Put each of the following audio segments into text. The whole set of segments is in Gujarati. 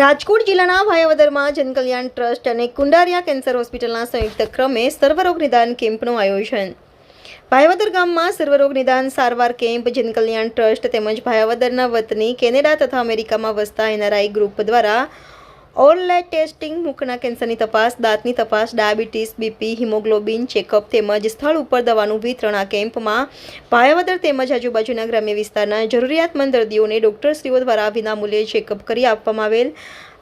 રાજકોટ જિલ્લાના ભાયાવદરમાં જનકલ્યાણ ટ્રસ્ટ અને કુંડારિયા કેન્સર હોસ્પિટલના સંયુક્ત ક્રમે સર્વરોગ નિદાન કેમ્પનું આયોજન. ભાયાવદર ગામમાં સર્વરોગ નિદાન સારવાર કેમ્પ, જનકલ્યાણ ટ્રસ્ટ તેમજ ભાયાવદરના વતની કેનેડા તથા અમેરિકામાં વસતા એનઆરઆઈ ગ્રુપ દ્વારા ઓનલાઈન ટેસ્ટિંગ મુખના કેન્સરની તપાસ, દાંતની તપાસ, ડાયાબિટીસ, બીપી, હિમોગ્લોબિન, ચેકઅપ તેમજ સ્થળ ઉપર દવાનું વિતરણ આ કેમ્પમાં ભાયાવદર તેમજ આજુબાજુના ગ્રામ્ય વિસ્તારના જરૂરિયાતમંદ દર્દીઓને ડોક્ટરશ્રીઓ દ્વારા વિનામૂલ્યે ચેકઅપ કરી આપવામાં આવેલ.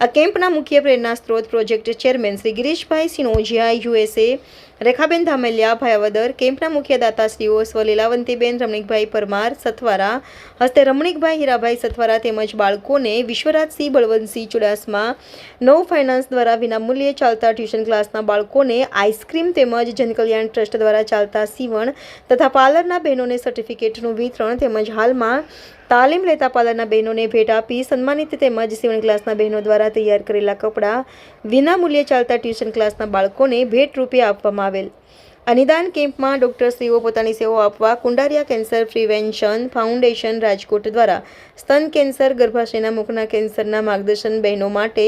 આ કેમ્પના મુખ્ય પ્રેરણા સ્ત્રોત project chairman Shri Girishbhai Sinojiya, USA. Rekhaben Dhameliya, Bhayavadar. કેમ્પના મુખ્ય દાતાશ્રીઓ સ્વ લીલાવંતીબેન રમણીકભાઈ પરમાર, સથવારા. હસ્તે રમણીકભાઈ, હીરાભાઈ સથવારા તેમજ બાળકોને વિશ્વરાજસિંહ, બળવંતસિંહ ચુડાસમા. નવ ફાઇનાન્સ દ્વારા વિનામૂલ્યે ચાલતા ટ્યુશન ક્લાસના બાળકોને આઈસ્ક્રીમ તેમજ જનકલ્યાણ ટ્રસ્ટ દ્વારા ચાલતા સીવણ તથા પાર્લરના બહેનોને સર્ટિફિકેટનું વિતરણ તેમજ હાલમાં તાલીમ લેતા પાર્લરના બહેનોને ભેટ આપી સન્માનિત તેમજ સીવણ ક્લાસના બહેનો દ્વારા તૈયાર કરેલા કપડાં વિનામૂલ્યે ચાલતા ટ્યુશન ક્લાસના બાળકોને ભેટ રૂપે આપવામાં આવેલ. આ નિદાન કેમ્પમાં ડોક્ટરશ્રીઓ પોતાની સેવાઓ આપવા Kundariya cancer prevention foundation Rajkot દ્વારા સ્તન કેન્સર, ગર્ભાશયના મુખના કેન્સરના માર્ગદર્શન બહેનો માટે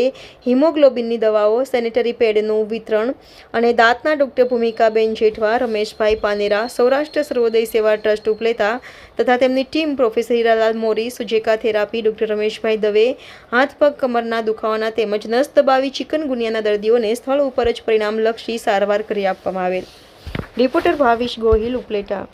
હિમોગ્લોબિનની દવાઓ, સેનેટરી પેડનું વિતરણ અને દાંતના ડોક્ટર ભૂમિકાબેન જેઠવા, રમેશભાઈ પાનેરા, સૌરાષ્ટ્ર સર્વોદય સેવા ટ્રસ્ટ ઉપલેતા તથા તેમની ટીમ પ્રોફેસર હીરાલાલ મોરી, સુજેકા થેરાપી, ડોક્ટર રમેશભાઈ દવે, હાથ, પગ, કમરના દુખાવાના તેમજ નસ દબાવી ચિકનગુનિયાના દર્દીઓને સ્થળ ઉપર જ પરિણામલક્ષી સારવાર કરી આપવામાં આવેલ. રિપોર્ટર ભાવિશ ગોહિલ ઉપલેટા.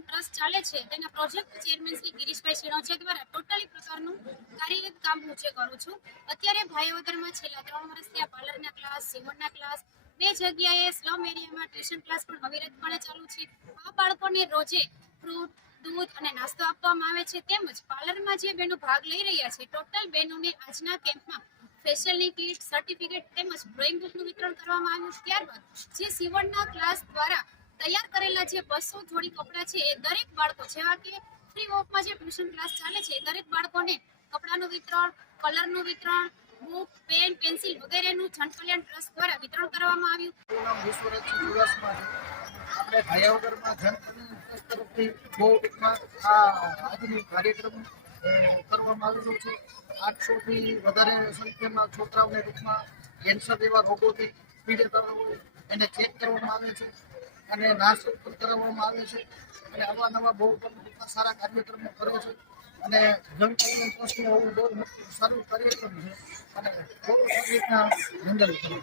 ટ્રસ્ટ ચાલે છે. તેના પ્રોજેક્ટ ચેરમેન શ્રી ગિરીશભાઈ શિણોચિયા દ્વારા ટોટલી પ્રકારનું કાર્યરત કામ હું કરું છું. અત્યારે ભાયાવદરમાં છેલ્લા ત્રણ વર્ષથી પાર્લરના ક્લાસ સીવણના ક્લાસ, બે જગ્યાએ સ્લમ એરિયામાં ટ્યુશન ક્લાસ પણ અવિરતપણે ચાલુ છે. આ બાળકોને રોજે ફ્રૂટ, દૂધ અને નાસ્તો આપવામાં આવે છે. તેમજ પાર્લરમાં જે બહેનો ભાગ લઈ રહ્યા છે, ટોટલ બહેનોને આજના કેમ્પમાં ફેશિયલની કીટ સર્ટિફિકેટ તેમજ ડ્રોઈંગ બુકનું વિતરણ કરવામાં આવ્યું ત્યારબાદ જે સીવણના ક્લાસ દ્વારા તૈયાર કરેલા જે બસો જોડી કપડાં છે, એ દરેક બાળકો, જેવા કે ફ્રી ઓફમાં જે ટ્યુશન ક્લાસ ચાલે છે, એ દરેક બાળકોને કપડાનું વિતરણ કલરનું વિતરણ બુક પેન પેન્સિલ વગેરેનું જન કલ્યાણ ટ્રસ્ટ દ્વારા વિતરણ કરવામાં આવ્યું. આપણે ભાયાવગરમાં જનકલ્યાણ તરફથી બહુ ટૂંકમાં આ આધુનિક કાર્યક્રમ કરવામાં આવેલો છે આઠસોથી વધારે સંખ્યામાં છોકરાઓને ટૂંકમાં કેન્સર જેવા રોગોથી એને ચેક કરવામાં આવે છે અને નાશ કરાવવામાં આવે છે. અને આવા નવા બહુ પણ સારા કાર્યક્રમો કરે છે. અને જનકલ્યાણ ટ્રસ્ટનું આવું બહુ સારું કાર્યક્રમ છે અને રીતના હેન્ડલ કરે છે